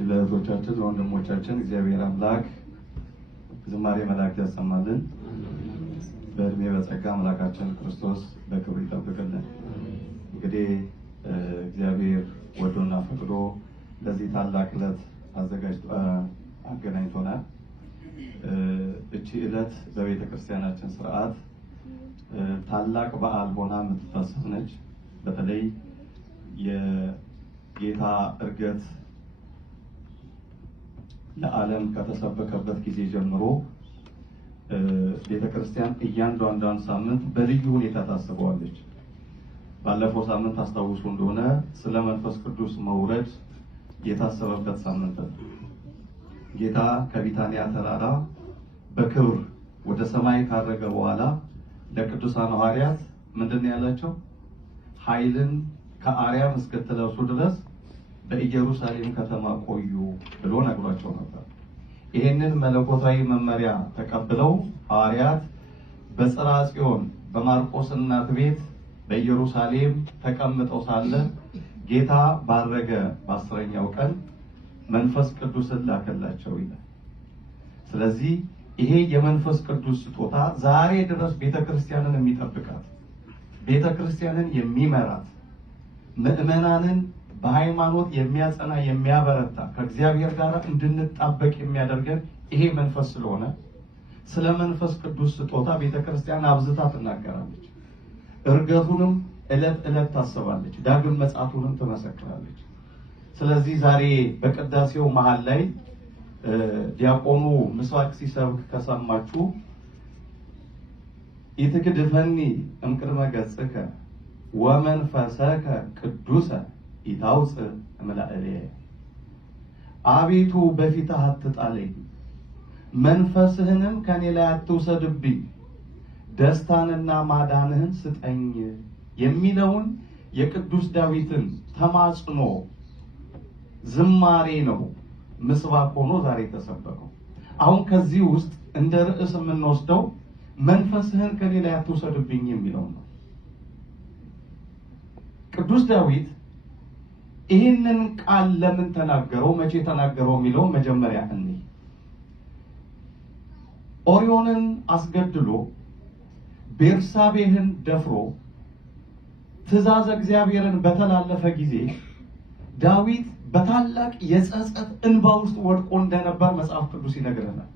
ለእህቶቻችን ለወንድሞቻችን እግዚአብሔር አምላክ ዝማሬ መላእክት ያሰማልን። በእድሜ በጸጋ አምላካችን ክርስቶስ በክብር ይጠብቅልን። እንግዲህ እግዚአብሔር ወዶና ፈቅዶ ለዚህ ታላቅ ዕለት አዘጋጅቶ አገናኝቶናል። እቺ ዕለት በቤተ ክርስቲያናችን ስርዓት ታላቅ በዓል ሆና የምትታሰብ ነች። በተለይ የጌታ ዕርገት ለዓለም ከተሰበከበት ጊዜ ጀምሮ ቤተ ክርስቲያን እያንዳንዷን ሳምንት በልዩ ሁኔታ ታስበዋለች። ባለፈው ሳምንት አስታውሱ እንደሆነ ስለ መንፈስ ቅዱስ መውረድ የታሰበበት ሳምንት ነው። ጌታ ከቢታንያ ተራራ በክብር ወደ ሰማይ ካረገ በኋላ ለቅዱሳን ሐዋርያት ምንድን ነው ያላቸው? ኃይልን ከአርያም እስክትለብሱ ድረስ በኢየሩሳሌም ከተማ ቆዩ ብሎ ነግሯቸው ነበር። ይህንን መለኮታዊ መመሪያ ተቀብለው ሐዋርያት በጽርሐ ጽዮን በማርቆስ እናት ቤት በኢየሩሳሌም ተቀምጠው ሳለ ጌታ ባረገ በ10ኛው ቀን መንፈስ ቅዱስን ላከላቸው ይላል። ስለዚህ ይሄ የመንፈስ ቅዱስ ስጦታ ዛሬ ድረስ ቤተክርስቲያንን የሚጠብቃት፣ ቤተክርስቲያንን የሚመራት፣ ምዕመናንን በሃይማኖት የሚያጸና የሚያበረታ፣ ከእግዚአብሔር ጋር እንድንጣበቅ የሚያደርገን ይሄ መንፈስ ስለሆነ ስለ መንፈስ ቅዱስ ስጦታ ቤተክርስቲያን አብዝታ ትናገራለች። ዕርገቱንም ዕለት ዕለት ታስባለች። ዳግም ምጽአቱንም ትመሰክራለች። ስለዚህ ዛሬ በቅዳሴው መሃል ላይ ዲያቆኑ ምስባክ ሲሰብክ ከሰማችሁ ኢትክድፈኒ እምቅድመ ገጽከ ወመንፈሰከ ቅዱሰ ኢታውፅእ እምላእልየ፣ አቤቱ በፊትህ አትጣለኝ፣ መንፈስህንም ከኔ ላይ አትውሰድብኝ፣ ደስታንና ማዳንህን ስጠኝ የሚለውን የቅዱስ ዳዊትን ተማጽኖ ዝማሬ ነው ምስባክ ሆኖ ዛሬ ተሰበከው። አሁን ከዚህ ውስጥ እንደ ርዕስ የምንወስደው መንፈስህን ከኔ ላይ አትውሰድብኝ የሚለው ነው። ቅዱስ ዳዊት ይህንን ቃል ለምን ተናገረው፣ መቼ ተናገረው የሚለው መጀመሪያ እኔ ኦርዮንን አስገድሎ ቤርሳቤህን ደፍሮ ትእዛዘ እግዚአብሔርን በተላለፈ ጊዜ ዳዊት በታላቅ የጸጸት እንባ ውስጥ ወድቆ እንደነበር መጽሐፍ ቅዱስ ይነግረናል።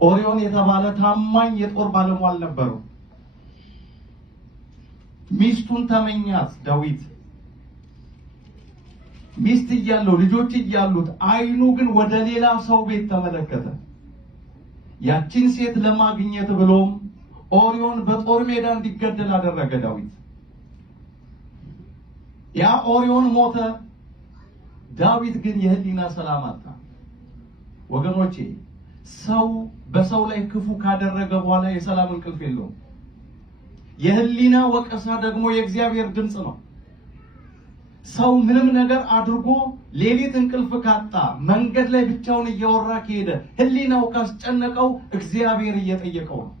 ኦርዮን የተባለ ታማኝ የጦር ባለሟል ነበረው። ሚስቱን ተመኛት ዳዊት። ሚስት እያለው ልጆች እያሉት አይኑ ግን ወደ ሌላ ሰው ቤት ተመለከተ። ያቺን ሴት ለማግኘት ብሎም ኦርዮን በጦር ሜዳ እንዲገደል አደረገ ዳዊት። ያ ኦርዮን ሞተ። ዳዊት ግን የህሊና ሰላም አጣ። ወገኖቼ ሰው በሰው ላይ ክፉ ካደረገ በኋላ የሰላም እንቅልፍ የለውም። የህሊና ወቀሳ ደግሞ የእግዚአብሔር ድምጽ ነው። ሰው ምንም ነገር አድርጎ ሌሊት እንቅልፍ ካጣ፣ መንገድ ላይ ብቻውን እያወራ ከሄደ፣ ህሊናው ካስጨነቀው እግዚአብሔር እየጠየቀው ነው።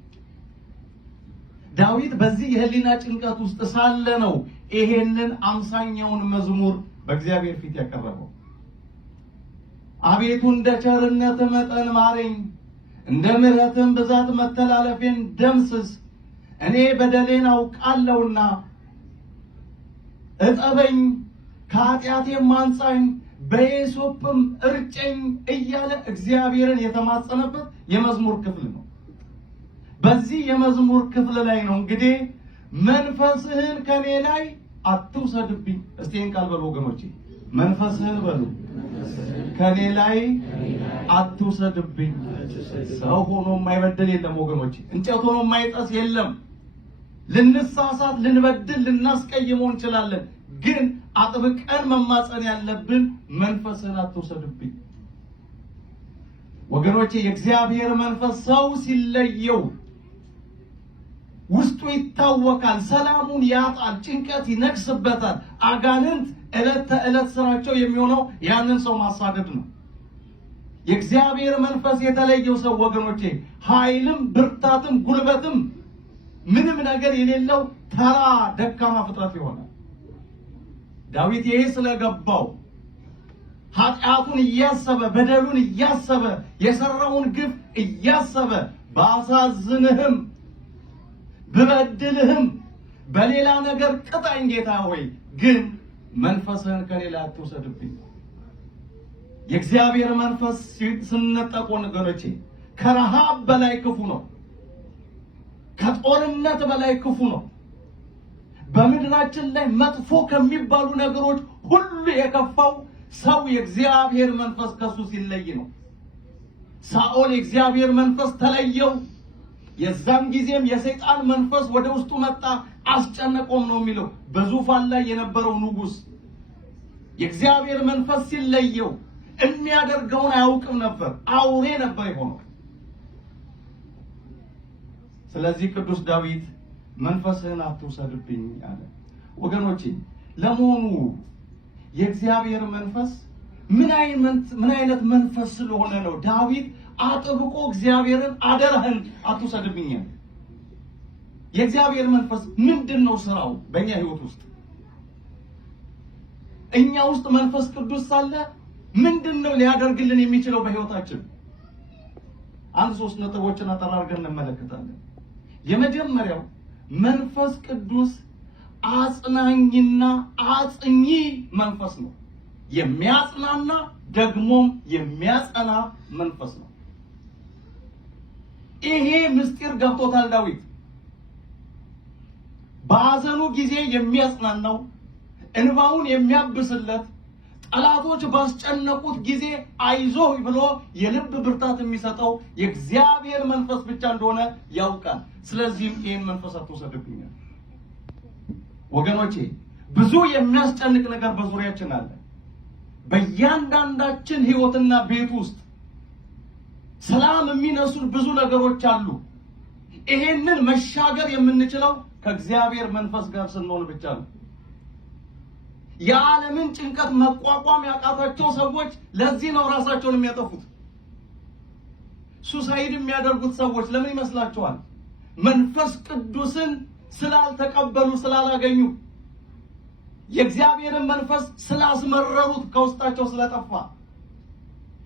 ዳዊት በዚህ የህሊና ጭንቀት ውስጥ ሳለ ነው ይሄንን 50ኛውን መዝሙር በእግዚአብሔር ፊት ያቀረበው። አቤቱ እንደ ቸርነት መጠን ማረኝ፣ እንደ ምሕረትም ብዛት መተላለፌን ደምስስ፣ እኔ በደሌን አውቃለሁና እጠበኝ፣ ከኃጢአቴም አንጻኝ፣ በሂሶጵም እርጨኝ እያለ እግዚአብሔርን የተማጸነበት የመዝሙር ክፍል ነው። በዚህ የመዝሙር ክፍል ላይ ነው እንግዲህ መንፈስህን ከኔ ላይ አትውሰድብኝ። እስቲ ይህን ቃል በሉ ወገኖቼ፣ መንፈስህን በሉ ከኔ ላይ አትውሰድብኝ። ሰው ሆኖ የማይበደል የለም ወገኖቼ፣ እንጨት ሆኖ የማይጠስ የለም። ልንሳሳት፣ ልንበድል፣ ልናስቀይመው እንችላለን። ግን አጥብቀን መማጸን ያለብን መንፈስህን አትውሰድብኝ። ወገኖቼ የእግዚአብሔር መንፈስ ሰው ሲለየው ውስጡ ይታወካል፣ ሰላሙን ያጣል፣ ጭንቀት ይነግስበታል። አጋንንት ዕለት ተዕለት ስራቸው የሚሆነው ያንን ሰው ማሳደድ ነው። የእግዚአብሔር መንፈስ የተለየው ሰው ወገኖቼ ኃይልም ብርታትም ጉልበትም ምንም ነገር የሌለው ተራ ደካማ ፍጥረት ይሆናል። ዳዊት ይሄ ስለገባው ኃጢአቱን እያሰበ በደሉን እያሰበ የሰራውን ግፍ እያሰበ ባሳዝንህም ብበድልህም በሌላ ነገር ቅጣኝ ጌታ ሆይ ግን መንፈስህን ከኔ ላይ አትውሰድብኝ። የእግዚአብሔር መንፈስ ስንነጠቅ ወገኖቼ ከረሃብ በላይ ክፉ ነው። ከጦርነት በላይ ክፉ ነው። በምድራችን ላይ መጥፎ ከሚባሉ ነገሮች ሁሉ የከፋው ሰው የእግዚአብሔር መንፈስ ከሱ ሲለይ ነው። ሳኦል የእግዚአብሔር መንፈስ ተለየው። የዛን ጊዜም የሰይጣን መንፈስ ወደ ውስጡ መጣ፣ አስጨነቀውም ነው የሚለው። በዙፋን ላይ የነበረው ንጉስ የእግዚአብሔር መንፈስ ሲለየው የሚያደርገውን አያውቅም ነበር፣ አውሬ ነበር የሆነው። ስለዚህ ቅዱስ ዳዊት መንፈስህን አትውሰድብኝ አለ። ወገኖቼ ለመሆኑ የእግዚአብሔር መንፈስ ምን አይነት መንፈስ ስለሆነ ነው ዳዊት አጥብቆ እግዚአብሔርን አደራህን አትውሰድብኝ? የእግዚአብሔር መንፈስ ምንድነው ስራው በእኛ ህይወት ውስጥ? እኛ ውስጥ መንፈስ ቅዱስ ሳለ ምንድነው ሊያደርግልን የሚችለው በህይወታችን? አንድ ሶስት ነጥቦችን አጠራርገን እንመለከታለን። የመጀመሪያው መንፈስ ቅዱስ አጽናኝና አጽኚ መንፈስ ነው። የሚያጽናና ደግሞም የሚያጸና መንፈስ ነው። ይሄ ምስጢር ገብቶታል ዳዊት። በሐዘኑ ጊዜ የሚያጽናናው፣ እንባውን የሚያብስለት፣ ጠላቶች ባስጨነቁት ጊዜ አይዞህ ብሎ የልብ ብርታት የሚሰጠው የእግዚአብሔር መንፈስ ብቻ እንደሆነ ያውቃል። ስለዚህም ይህን መንፈስ አትውሰድብኝ ወገኖቼ። ብዙ የሚያስጨንቅ ነገር በዙሪያችን አለ። በእያንዳንዳችን ህይወትና ቤት ውስጥ ሰላም የሚነሱን ብዙ ነገሮች አሉ። ይሄንን መሻገር የምንችለው ከእግዚአብሔር መንፈስ ጋር ስንሆን ብቻ ነው። የዓለምን ጭንቀት መቋቋም ያቃታቸው ሰዎች ለዚህ ነው ራሳቸውን የሚያጠፉት። ሱሳይድ የሚያደርጉት ሰዎች ለምን ይመስላችኋል? መንፈስ ቅዱስን ስላልተቀበሉ፣ ስላላገኙ፣ የእግዚአብሔርን መንፈስ ስላስመረሩት፣ ከውስጣቸው ስለጠፋ።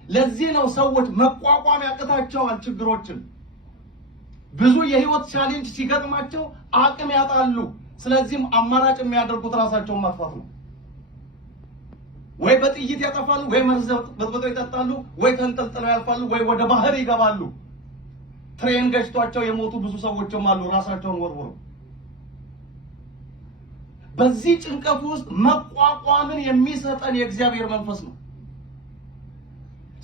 ለዚህ ነው ሰዎች መቋቋም ያቃታቸዋል ችግሮችን። ብዙ የህይወት ቻሌንጅ ሲገጥማቸው አቅም ያጣሉ። ስለዚህም አማራጭ የሚያደርጉት ራሳቸውን ማጥፋት ነው። ወይ በጥይት ያጠፋሉ፣ ወይ መርዝ በጥብጠው ይጠጣሉ፣ ወይ ተንጠልጥለው ያልፋሉ፣ ወይ ወደ ባህር ይገባሉ። ትሬን ገጭቷቸው የሞቱ ብዙ ሰዎችም አሉ ራሳቸውን ወርውረው። በዚህ ጭንቀት ውስጥ መቋቋምን የሚሰጠን የእግዚአብሔር መንፈስ ነው።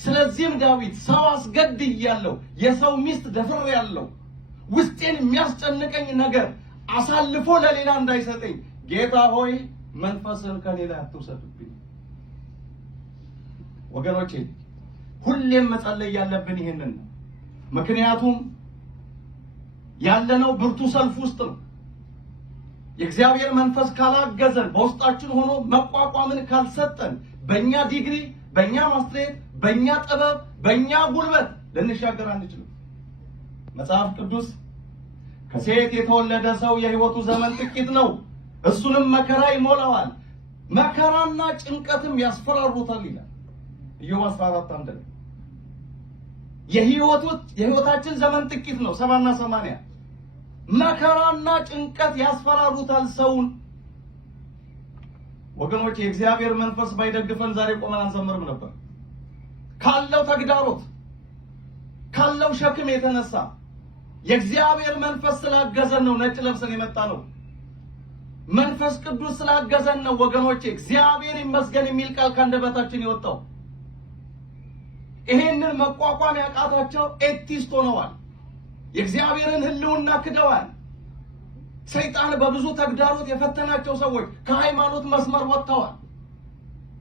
ስለዚህም ዳዊት ሰው አስገድያለሁ፣ የሰው ሚስት ደፍሬያለሁ፣ ውስጤን የሚያስጨንቀኝ ነገር አሳልፎ ለሌላ እንዳይሰጠኝ ጌታ ሆይ መንፈስን ከኔ ላይ አትውሰድብኝ። ወገኖቼ ሁሌም መጸለይ ያለብን ይሄንን ነው። ምክንያቱም ያለነው ብርቱ ሰልፍ ውስጥ ነው። የእግዚአብሔር መንፈስ ካላገዘን፣ በውስጣችን ሆኖ መቋቋምን ካልሰጠን፣ በእኛ ዲግሪ፣ በእኛ ማስትሬት፣ በእኛ ጥበብ፣ በእኛ ጉልበት ልንሻገር አንችልም። መጽሐፍ ቅዱስ ከሴት የተወለደ ሰው የህይወቱ ዘመን ጥቂት ነው፣ እሱንም መከራ ይሞላዋል፣ መከራና ጭንቀትም ያስፈራሩታል ይላል ኢዮብ 14:1 የህይወታችን ዘመን ጥቂት ነው፣ 70 እና 80። መከራና ጭንቀት ያስፈራሩታል ሰውን። ወገኖች የእግዚአብሔር መንፈስ ባይደግፈን ዛሬ ቆመን አንዘምርም ነበር። ካለው ተግዳሮት ካለው ሸክም የተነሳ የእግዚአብሔር መንፈስ ስላገዘን ነው ነጭ ለብሰን የመጣ ነው። መንፈስ ቅዱስ ስላገዘን ነው ወገኖቼ እግዚአብሔር ይመስገን የሚል ቃል ከአንደበታችን የወጣው። ይሄንን መቋቋም ያቃታቸው ኤቲስት ሆነዋል። የእግዚአብሔርን ህልውና ክደዋል። ሰይጣን በብዙ ተግዳሮት የፈተናቸው ሰዎች ከሃይማኖት መስመር ወጥተዋል።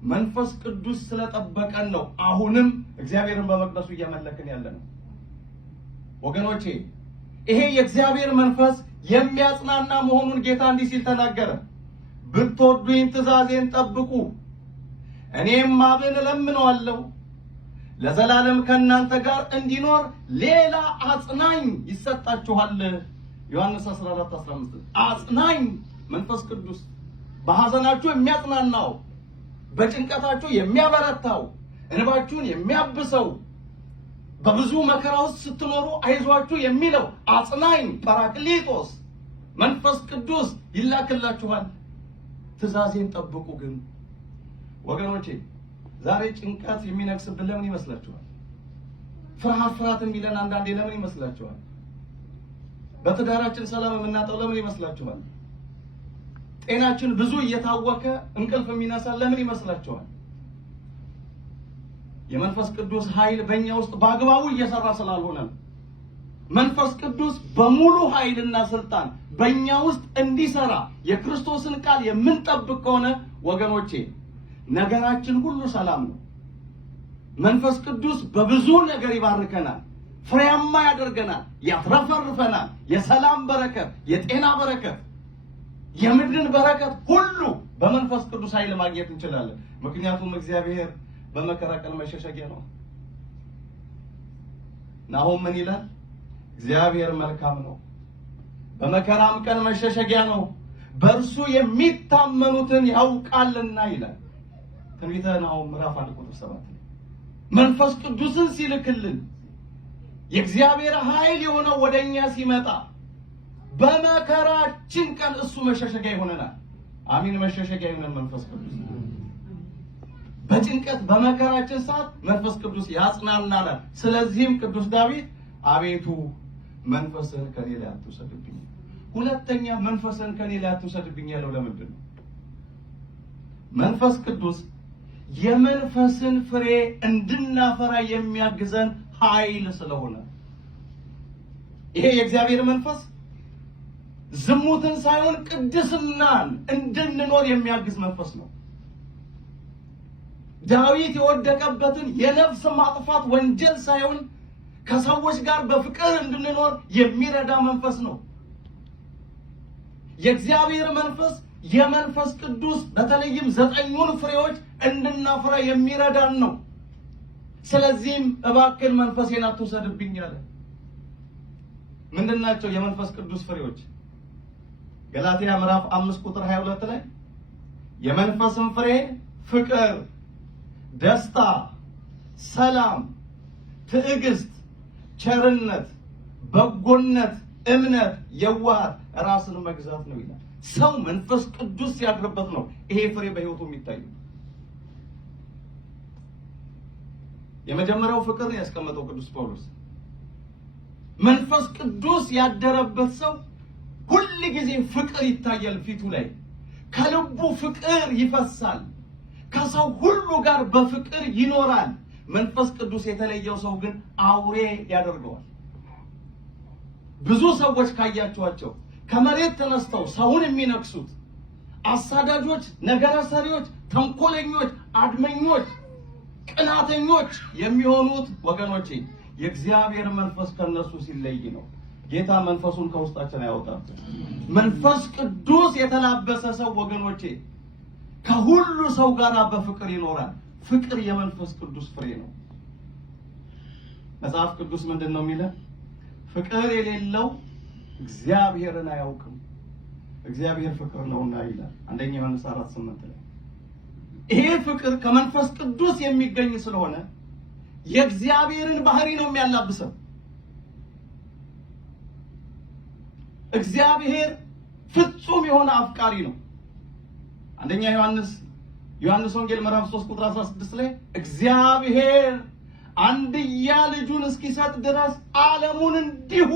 መንፈስ ቅዱስ ስለጠበቀን ነው አሁንም እግዚአብሔርን በመቅደሱ እያመለክን ያለነው። ወገኖቼ ይሄ የእግዚአብሔር መንፈስ የሚያጽናና መሆኑን ጌታ እንዲህ ሲል ተናገረ። ብትወዱኝ ትእዛዜን ጠብቁ፣ እኔም አብን እለምነዋለሁ ለዘላለም ከእናንተ ጋር እንዲኖር ሌላ አጽናኝ ይሰጣችኋል። ዮሐንስ 14:15 አጽናኝ መንፈስ ቅዱስ በሐዘናችሁ የሚያጽናናው፣ በጭንቀታችሁ የሚያበረታው እንባችሁን የሚያብሰው በብዙ መከራ ውስጥ ስትኖሩ አይዟችሁ የሚለው አጽናኝ ጳራክሊጦስ መንፈስ ቅዱስ ይላክላችኋል። ትእዛዜን ጠብቁ። ግን ወገኖቼ ዛሬ ጭንቀት የሚነግስብን ለምን ይመስላችኋል? ፍርሃት የሚለን አንዳንዴ ለምን ይመስላችኋል? በትዳራችን ሰላም የምናጣው ለምን ይመስላችኋል? ጤናችን ብዙ እየታወከ እንቅልፍ የሚነሳን ለምን ይመስላችኋል? የመንፈስ ቅዱስ ኃይል በእኛ ውስጥ በአግባቡ እየሰራ ስላልሆነ ነው። መንፈስ ቅዱስ በሙሉ ኃይልና ስልጣን በእኛ ውስጥ እንዲሰራ የክርስቶስን ቃል የምንጠብቅ ከሆነ ወገኖቼ ነገራችን ሁሉ ሰላም ነው። መንፈስ ቅዱስ በብዙ ነገር ይባርከናል፣ ፍሬያማ ያደርገናል፣ ያትረፈርፈናል። የሰላም በረከት፣ የጤና በረከት፣ የምድርን በረከት ሁሉ በመንፈስ ቅዱስ ኃይል ማግኘት እንችላለን። ምክንያቱም እግዚአብሔር በመከራ ቀን መሸሸጊያ ነው። ናሆም ምን ይላል? እግዚአብሔር መልካም ነው፣ በመከራም ቀን መሸሸጊያ ነው፣ በእርሱ የሚታመኑትን ያውቃልና ይላል ትንቢተ ናሆም ምዕራፍ 1:7። መንፈስ ቅዱስን ሲልክልን የእግዚአብሔር ኃይል የሆነው ወደኛ ሲመጣ በመከራችን ቀን እሱ መሸሸጊያ ይሆነናል። አሚን። መሸሸጊያ ይሆነን መንፈስ ቅዱስ። በጭንቀት በመከራችን ሰዓት መንፈስ ቅዱስ ያጽናናናል። ስለዚህም ቅዱስ ዳዊት አቤቱ መንፈስህን ከኔ ላይ አትውሰድብኝ። ሁለተኛ መንፈስህን ከኔ ላይ አትውሰድብኝ ያለው ለምንድን ነው? መንፈስ ቅዱስ የመንፈስን ፍሬ እንድናፈራ የሚያግዘን ኃይል ስለሆነ ይሄ የእግዚአብሔር መንፈስ ዝሙትን ሳይሆን ቅድስናን እንድንኖር የሚያግዝ መንፈስ ነው። ዳዊት የወደቀበትን የነፍስ ማጥፋት ወንጀል ሳይሆን ከሰዎች ጋር በፍቅር እንድንኖር የሚረዳ መንፈስ ነው። የእግዚአብሔር መንፈስ የመንፈስ ቅዱስ በተለይም 9ኙን ፍሬዎች እንድናፈራ የሚረዳን ነው። ስለዚህም እባክህ መንፈሴን አትውሰድብኝ አለ። ምንድናቸው የመንፈስ ቅዱስ ፍሬዎች? ገላትያ ምዕራፍ 5:22 ላይ የመንፈስን ፍሬ ፍቅር፣ ደስታ፣ ሰላም፣ ትዕግስት፣ ቸርነት፣ በጎነት፣ እምነት፣ የዋሃት፣ ራስን መግዛት ነው ይላል። ሰው መንፈስ ቅዱስ ሲያድርበት ነው ይሄ ፍሬ በህይወቱ የሚታየው። የመጀመሪያው ፍቅር ያስቀመጠው ቅዱስ ጳውሎስ መንፈስ ቅዱስ ያደረበት ሰው ሁል ጊዜ ፍቅር ይታያል ፊቱ ላይ፣ ከልቡ ፍቅር ይፈሳል፣ ከሰው ሁሉ ጋር በፍቅር ይኖራል። መንፈስ ቅዱስ የተለየው ሰው ግን አውሬ ያደርገዋል። ብዙ ሰዎች ካያቸዋቸው ከመሬት ተነስተው ሰውን የሚነክሱት አሳዳጆች፣ ነገረ ሰሪዎች፣ ተንኮለኞች፣ አድመኞች፣ ቅናተኞች የሚሆኑት ወገኖቼ የእግዚአብሔር መንፈስ ከነሱ ሲለይ ነው። ጌታ መንፈሱን ከውስጣችን ያወጣል። መንፈስ ቅዱስ የተላበሰ ሰው ወገኖቼ ከሁሉ ሰው ጋር በፍቅር ይኖራል። ፍቅር የመንፈስ ቅዱስ ፍሬ ነው። መጽሐፍ ቅዱስ ምንድነው የሚለው? ፍቅር የሌለው እግዚአብሔርን አያውቅም፣ እግዚአብሔር ፍቅር ነውና ይላል አንደኛ ዮሐንስ 4:8 ላይ። ይሄ ፍቅር ከመንፈስ ቅዱስ የሚገኝ ስለሆነ የእግዚአብሔርን ባህሪ ነው የሚያላብሰው። እግዚአብሔር ፍጹም የሆነ አፍቃሪ ነው። አንደኛ ዮሐንስ ወንጌል ምዕራፍ 3:16 ላይ እግዚአብሔር አንድያ ልጁን እስኪሰጥ ድረስ ዓለሙን እንዲሁ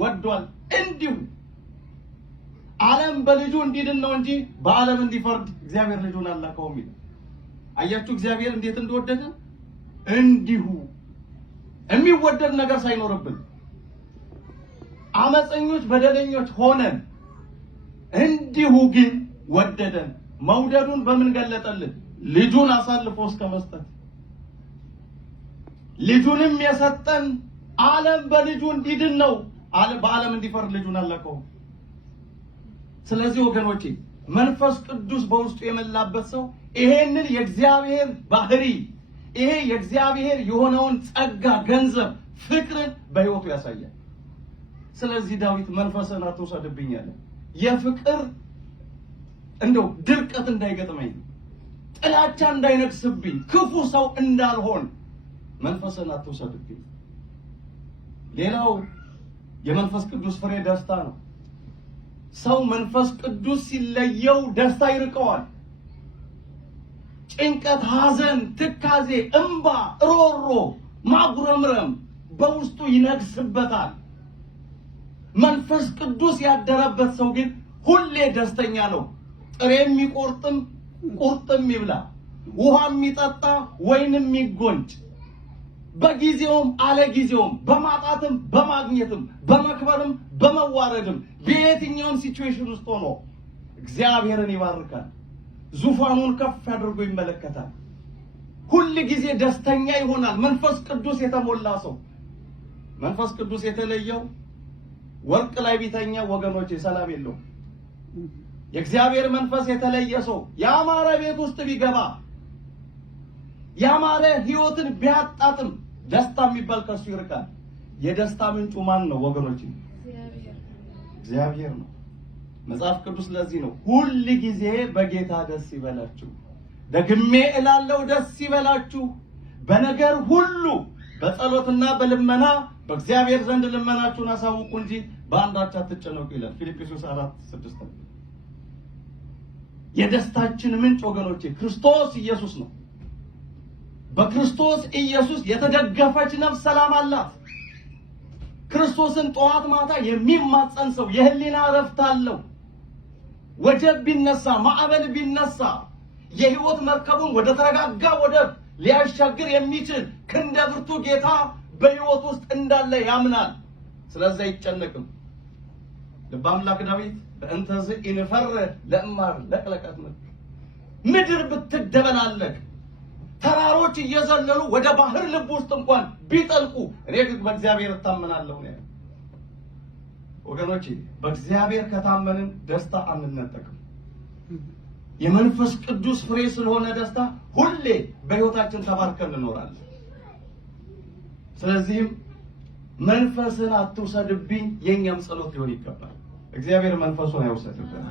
ወዷል። እንዲሁ ዓለም በልጁ እንዲድን ነው እንጂ በዓለም እንዲፈርድ እግዚአብሔር ልጁን አላከውም ይላል። አያችሁ እግዚአብሔር እንዴት እንደወደደ። እንዲሁ የሚወደድ ነገር ሳይኖርብን አመፀኞች በደለኞች ሆነን እንዲሁ ግን ወደደን። መውደዱን በምን ገለጠልን? ልጁን አሳልፎ እስከ መስጠት። ልጁንም የሰጠን ዓለም በልጁ እንዲድን ነው፣ በዓለም እንዲፈርድ ልጁን አላከውም። ስለዚህ ወገኖቼ መንፈስ ቅዱስ በውስጡ የመላበት ሰው ይሄንን የእግዚአብሔር ባህሪ፣ ይሄ የእግዚአብሔር የሆነውን ጸጋ፣ ገንዘብ፣ ፍቅርን በህይወቱ ያሳያል። ስለዚህ ዳዊት መንፈስን አትውሰድብኝ አለ። የፍቅር እንደው ድርቀት እንዳይገጥመኝ፣ ጥላቻ እንዳይነግስብኝ ክፉ ሰው እንዳልሆን መንፈስን አትውሰድብኝ። ሌላው የመንፈስ ቅዱስ ፍሬ ደስታ ነው። ሰው መንፈስ ቅዱስ ሲለየው ደስታ ይርቀዋል። ጭንቀት፣ ሐዘን፣ ትካዜ፣ እንባ፣ ሮሮ፣ ማጉረምረም በውስጡ ይነግስበታል። መንፈስ ቅዱስ ያደረበት ሰው ግን ሁሌ ደስተኛ ነው። ጥሬ የሚቆርጥም ቁርጥም ይብላ፣ ውሃ የሚጠጣ ወይንም የሚጎንጭ፣ በጊዜውም አለ ጊዜውም፣ በማጣትም በማግኘትም፣ በመክበርም በመዋረድም፣ በየትኛውም ሲቹዌሽን ውስጥ ሆኖ እግዚአብሔርን ይባርካል። ዙፋኑን ከፍ አድርጎ ይመለከታል። ሁል ጊዜ ደስተኛ ይሆናል። መንፈስ ቅዱስ የተሞላ ሰው። መንፈስ ቅዱስ የተለየው ወርቅ ላይ ቢተኛ ወገኖቼ ሰላም የለውም። የእግዚአብሔር መንፈስ የተለየ ሰው ያማረ ቤት ውስጥ ቢገባ ያማረ ህይወትን ቢያጣጥም ደስታ የሚባል ከሱ ይርቃል። የደስታ ምንጩ ማን ነው ወገኖቼ? እግዚአብሔር ነው። መጽሐፍ ቅዱስ ለዚህ ነው ሁል ጊዜ በጌታ ደስ ይበላችሁ፣ ደግሜ እላለሁ ደስ ይበላችሁ፣ በነገር ሁሉ በጸሎትና በልመና በእግዚአብሔር ዘንድ ልመናችሁን አሳውቁ እንጂ በአንዳች አትጨነቁ ይላል ፊልጵስዩስ 4:6። የደስታችን ምንጭ ወገኖቼ ክርስቶስ ኢየሱስ ነው። በክርስቶስ ኢየሱስ የተደገፈች ነፍስ ሰላም አላት። ክርስቶስን ጠዋት ማታ የሚማጸን ሰው የህሊና እረፍት አለው። ወጀብ ቢነሳ ማዕበል ቢነሳ የህይወት መርከቡን ወደ ተረጋጋ ወደብ ሊያሻግር የሚችል ክንደ ብርቱ ጌታ በህይወት ውስጥ እንዳለ ያምናል። ስለዚህ አይጨነቅም። ልበ አምላክ ዳዊት በእንተዝ ኢንፈር ለእማር ለቅለቀት ምድር ብትደበላለቅ ተራሮች እየዘለሉ ወደ ባህር ልብ ውስጥ እንኳን ቢጠልቁ እኔ ግን በእግዚአብሔር እታመናለሁ ነው። ወገኖቼ በእግዚአብሔር ከታመንን ደስታ አንነጠቅም። የመንፈስ ቅዱስ ፍሬ ስለሆነ ደስታ ሁሌ በህይወታችን ተባርከን እንኖራለን። ስለዚህም መንፈስን አትውሰድብኝ የኛም ጸሎት ሊሆን ይገባል። እግዚአብሔር መንፈሱን አይውሰድብን።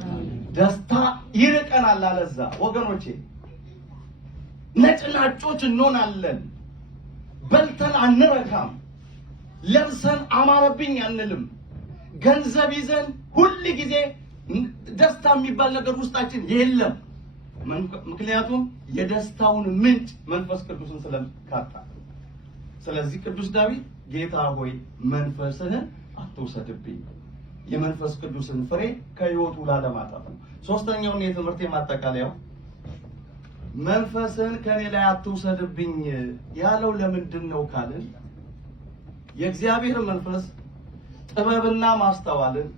ደስታ ይርቀናል። አለዛ ወገኖቼ ነጭናጮች እንሆናለን። በልተን አንረካም። ለብሰን አማረብኝ አንልም። ገንዘብ ይዘን ሁል ጊዜ ደስታ የሚባል ነገር ውስጣችን የለም። ምክንያቱም የደስታውን ምንጭ መንፈስ ቅዱስን ስለካጣ። ስለዚህ ቅዱስ ዳዊት ጌታ ሆይ መንፈስህን አትውሰድብኝ፣ የመንፈስ ቅዱስን ፍሬ ከህይወቱ ላለማጣት ነው። ሶስተኛውን የትምህርት ማጠቃለያው መንፈስህን ከኔ ላይ አትውሰድብኝ ያለው ለምንድን ነው ካልን የእግዚአብሔር መንፈስ ጥበብና ማስተዋልን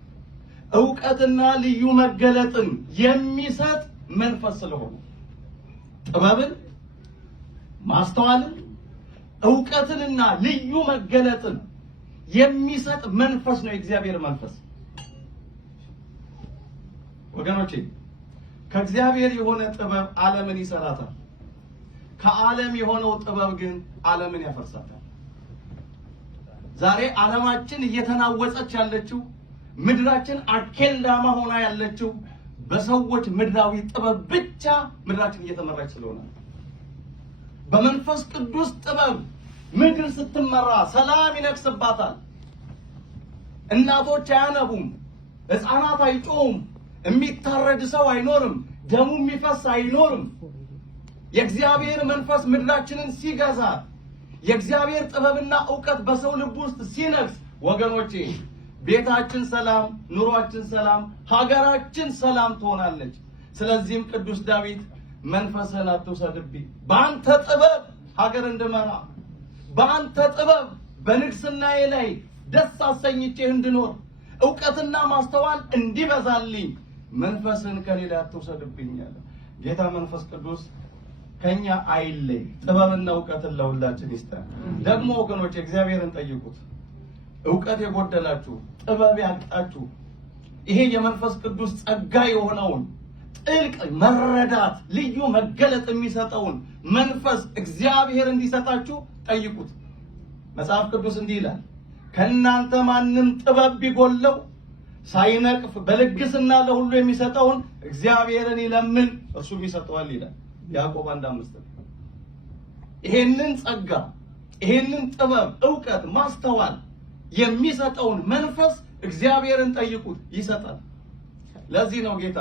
ዕውቀትና ልዩ መገለጥን የሚሰጥ መንፈስ ስለሆነ ጥበብን፣ ማስተዋልን፣ ዕውቀትንና ልዩ መገለጥን የሚሰጥ መንፈስ ነው የእግዚአብሔር መንፈስ። ወገኖቼ ከእግዚአብሔር የሆነ ጥበብ ዓለምን ይሰራታል። ከዓለም የሆነው ጥበብ ግን ዓለምን ያፈርሳታል። ዛሬ ዓለማችን እየተናወጸች ያለችው ምድራችን አኬልዳማ ሆና ያለችው በሰዎች ምድራዊ ጥበብ ብቻ ምድራችን እየተመራች ስለሆነ በመንፈስ ቅዱስ ጥበብ ምድር ስትመራ ሰላም ይነግስባታል። እናቶች አያነቡም፣ ሕፃናት አይጮሁም፣ የሚታረድ ሰው አይኖርም፣ ደሙ የሚፈስ አይኖርም። የእግዚአብሔር መንፈስ ምድራችንን ሲገዛ የእግዚአብሔር ጥበብና ዕውቀት በሰው ልብ ውስጥ ሲነግስ ወገኖቼ ቤታችን ሰላም፣ ኑሯችን ሰላም፣ ሀገራችን ሰላም ትሆናለች። ስለዚህም ቅዱስ ዳዊት መንፈስህን አትውሰድብኝ፣ በአንተ ጥበብ ሀገር እንድመራ፣ በአንተ ጥበብ በንግስናዬ ላይ ደስ አሰኝቼህ እንድኖር፣ ዕውቀትና ማስተዋል እንዲበዛልኝ መንፈስህን ከኔ ላይ አትውሰድብኝ አለ። ጌታ መንፈስ ቅዱስ ከኛ አይለይ፣ ጥበብና ዕውቀትን ለሁላችን ይስጠን። ደግሞ ወገኖች እግዚአብሔርን ጠይቁት። ዕውቀት የጎደላችሁ፣ ጥበብ ያጣችሁ፣ ይሄ የመንፈስ ቅዱስ ጸጋ የሆነውን ጥልቅ መረዳት ልዩ መገለጥ የሚሰጠውን መንፈስ እግዚአብሔር እንዲሰጣችሁ ጠይቁት። መጽሐፍ ቅዱስ እንዲህ ይላል፣ ከእናንተ ማንም ጥበብ ቢጎለው ሳይነቅፍ በልግስና ለሁሉ የሚሰጠውን እግዚአብሔርን ይለምን እርሱም ይሰጠዋል ይላል። ያዕቆብ 1:5 ይሄንን ጸጋ ይሄንን ጥበብ ዕውቀት ማስተዋል የሚሰጠውን መንፈስ እግዚአብሔርን ጠይቁት ይሰጣል። ለዚህ ነው ጌታ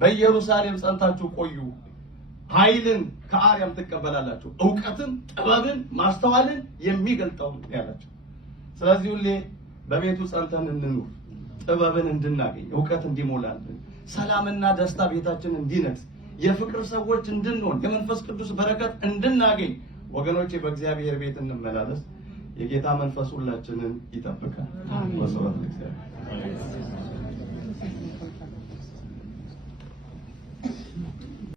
በኢየሩሳሌም ጸንታችሁ ቆዩ ኃይልን ከአርያም ትቀበላላችሁ ዕውቀትን ጥበብን ማስተዋልን የሚገልጠው ያላችሁ። ስለዚህ ሁሌ በቤቱ ጸንተን እንኑር ጥበብን እንድናገኝ ዕውቀት እንዲሞላልን ሰላምና ደስታ ቤታችን እንዲነግስ የፍቅር ሰዎች እንድንሆን የመንፈስ ቅዱስ በረከት እንድናገኝ ወገኖቼ በእግዚአብሔር ቤት እንመላለስ። የጌታ መንፈስ ሁላችንን ይጠብቃል። ወሰላም ለእግዚአብሔር።